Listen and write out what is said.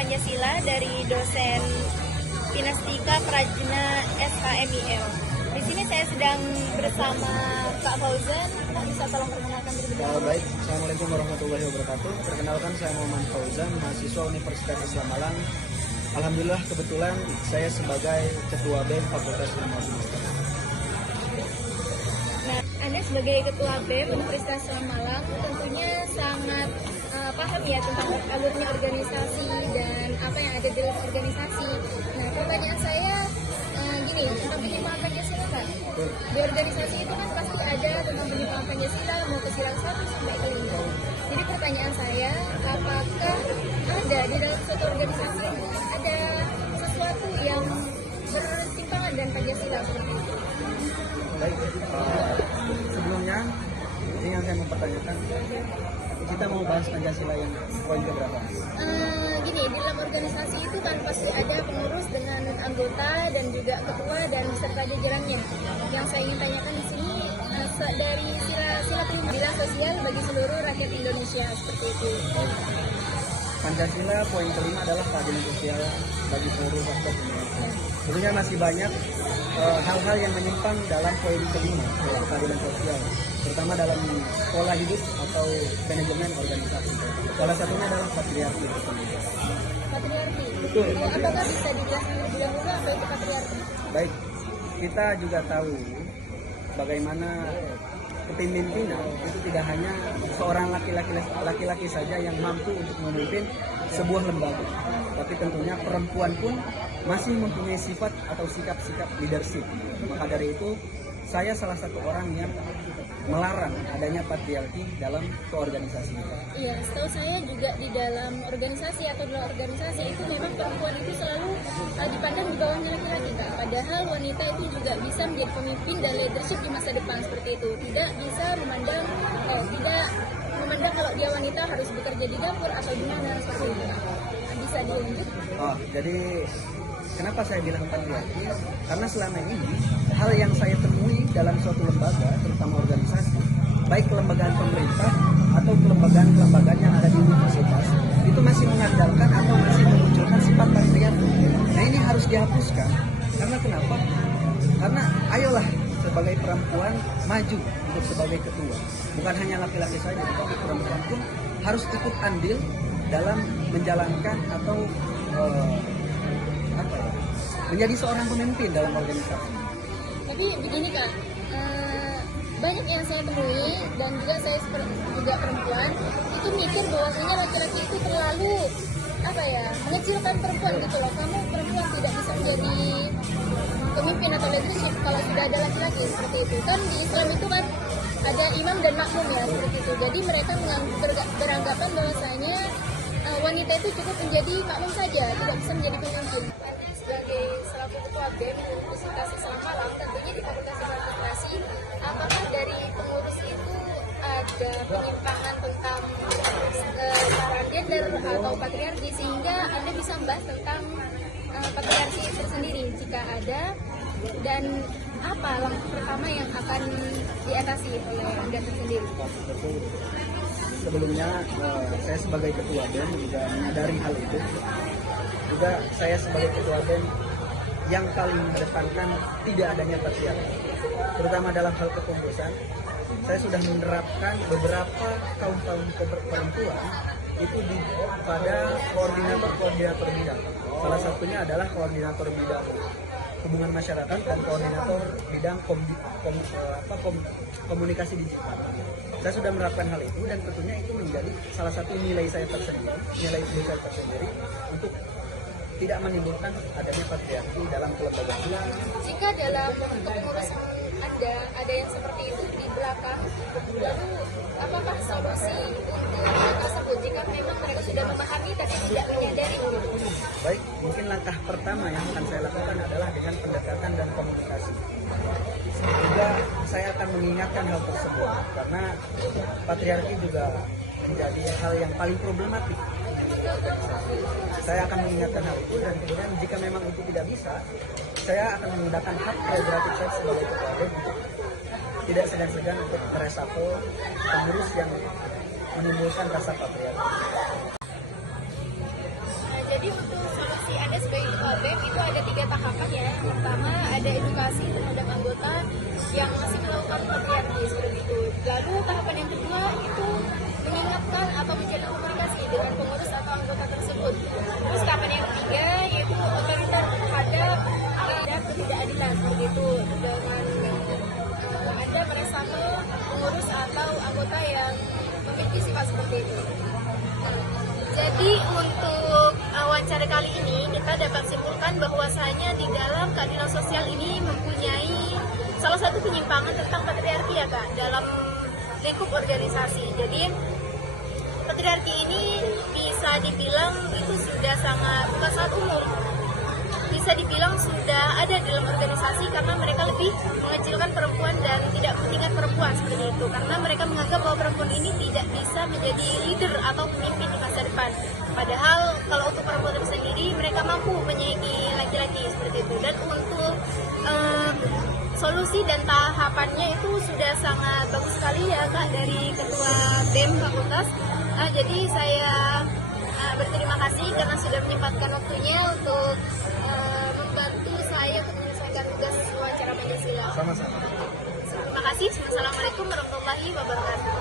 Pancasila dari dosen Pinastika Prajna SHMIL. Di sini saya sedang bersama Pak Fauzan. Pak bisa tolong perkenalkan diri? Baik, Assalamualaikum warahmatullahi wabarakatuh. Perkenalkan, saya Muhammad Fauzan, mahasiswa Universitas Islam Malang. Alhamdulillah kebetulan saya sebagai Ketua BEM Fakultas Ilmu Administrasi. Nah, Anda sebagai Ketua BEM Universitas Islam Malang tentunya sangat paham ya tentang alurnya organisasi dan apa yang ada di dalam organisasi. Nah, pertanyaan saya gini, tentang penyimpangan Pancasila kan? Di organisasi itu kan pasti ada tentang penyimpangan Pancasila mau ke sila 1 sampai ke 5. Jadi pertanyaan saya, apakah ada di dalam suatu organisasi ada sesuatu yang bertentangan dengan Pancasila seperti itu? Baik, sebelumnya yang saya mau pertanyakan, kita mau bahas Pancasila yang poin keberapa? Gini, di dalam organisasi itu kan pasti ada pengurus dengan anggota dan juga ketua dan beserta jajarannya. Yang saya ingin tanyakan di sini dari sila kelima sosial bagi seluruh rakyat Indonesia seperti itu. Pancasila poin kelima adalah keadilan sosial bagi seluruh rakyat Indonesia. Tentunya masih banyak hal-hal yang menyimpang dalam poin kelima, yaitu keadilan sosial, terutama dalam pola hidup atau manajemen organisasi. Salah satunya adalah patriarki. Patriarki. Betul. Apakah bisa dijelaskan lebih dahulu apa itu patriarki? Baik, kita juga tahu bagaimana kepemimpinan itu tidak hanya seorang laki-laki saja yang mampu untuk memimpin sebuah lembaga, tapi tentunya perempuan pun masih mempunyai sifat atau sikap-sikap leadership. Maka dari itu, saya salah satu orang yang melarang adanya patriarki dalam keorganisasian. Iya, setahu saya juga di dalam organisasi atau dalam organisasi itu memang perempuan itu selalu dipandang di bawahnya laki-laki, Kak. Padahal wanita itu juga bisa menjadi pemimpin dan leadership di masa depan seperti itu. Tidak bisa memandang kalau dia wanita harus bekerja di dapur atau di mana seperti itu. Bisa dilanjut? Jadi kenapa saya bilang patriarki? Karena selama ini hal yang saya temui dalam suatu lembaga, terutama organisasi, baik kelembagaan pemerintah atau kelembagaan yang ada di universitas, itu masih mengandalkan atau masih memunculkan sifat patriarki. Nah, ini harus dihapuskan. Karena kenapa? Karena ayolah sebagai perempuan maju untuk sebagai ketua. Bukan hanya laki-laki saja, tetapi perempuan pun harus ikut andil dalam menjalankan atau menjadi seorang pemimpin dalam organisasi. Tapi begini Kak, banyak yang saya temui dan juga saya juga perempuan itu mikir bahwasanya laki-laki itu terlalu mengecilkan perempuan gitu loh. Kamu perempuan tidak bisa menjadi pemimpin atau leadership kalau sudah ada laki-laki seperti itu. Kan di Islam itu kan ada imam dan makmum ya seperti itu. Jadi mereka beranggapan bahwasanya wanita itu cukup menjadi makmum saja, tidak bisa menjadi pemimpin. Sebagai selaku ketua BEM Universitas Islam Malang, tentunya di Fakultas Administrasi, apakah dari pengurus itu ada penyimpangan tentang cara gender atau patriarki sehingga Anda bisa membahas tentang patriarki itu sendiri jika ada, dan apa langkah pertama yang akan diatasi oleh Anda tersendiri? Sebelumnya saya sebagai ketua BEM juga menyadari hal itu. Juga saya sebagai ketua BEM yang paling mengedepankan tidak adanya patriarki, terutama dalam hal kepengurusan. Saya sudah menerapkan beberapa kaum perempuan itu pada koordinator bidang. Salah satunya adalah koordinator bidang hubungan masyarakat dan koordinator bidang komunikasi digital. Saya sudah menerapkan hal itu dan tentunya itu menjadi salah satu nilai saya tersendiri untuk tidak menimbulkan adanya patriarki dalam kelembagaan. Jika dalam kepengurusan Anda ada yang seperti itu di belakang, lalu apakah solusi untuk hal tersebut jika memang mereka sudah memahami tapi tidak menyadari? Baik, mungkin langkah pertama yang akan saya lakukan adalah dengan pendekatan dan komunikasi. Juga saya akan mengingatkan hal tersebut karena patriarki juga menjadi hal yang paling problematik. Saya akan mengingatkan hal itu dan kemudian jika memang itu tidak bisa, saya akan menggunakan hak prerogatif saya sebagai ketua BEM untuk tidak segan-segan untuk meresapel pengurus yang menimbulkan rasa patriarki. Jadi ada sebagai ketua BEM itu ada 3 tahapan ya. Yang pertama ada edukasi terhadap anggota yang masih melakukan patriarki seperti itu. Lalu tahapan yang kedua itu mengingatkan atau menjalin komunikasi dengan pengurus atau anggota tersebut. Terus tahapan yang ketiga yaitu otoriter terhadap ketidakadilan seperti itu dengan ada meresapel pengurus atau anggota yang memiliki sifat seperti itu. Jadi untuk wawancara kali ini kita dapat simpulkan bahwasanya di dalam keadilan sosial ini mempunyai salah satu penyimpangan tentang patriarki ya Kak dalam lingkup organisasi. Jadi patriarki ini bisa dibilang itu sudah bukan sangat umum, bisa dibilang sudah ada dalam organisasi karena mereka lebih mengecilkan perempuan dan tidak mementingkan perempuan seperti itu, karena mereka menganggap bahwa perempuan ini tidak bisa menjadi leader atau pemimpin di masa depan. Padahal kalau untuk perempuan itu sendiri mereka mampu menyaingi laki-laki seperti itu. Dan untuk solusi dan tahapannya itu sudah sangat bagus sekali ya Kak dari Ketua BEM Fakultas. Jadi saya berterima kasih karena sudah menyempatkan waktunya untuk membantu saya untuk menyelesaikan tugas wawancara Pancasila. Sama-sama. Terima kasih. Wassalamualaikum warahmatullahi wabarakatuh.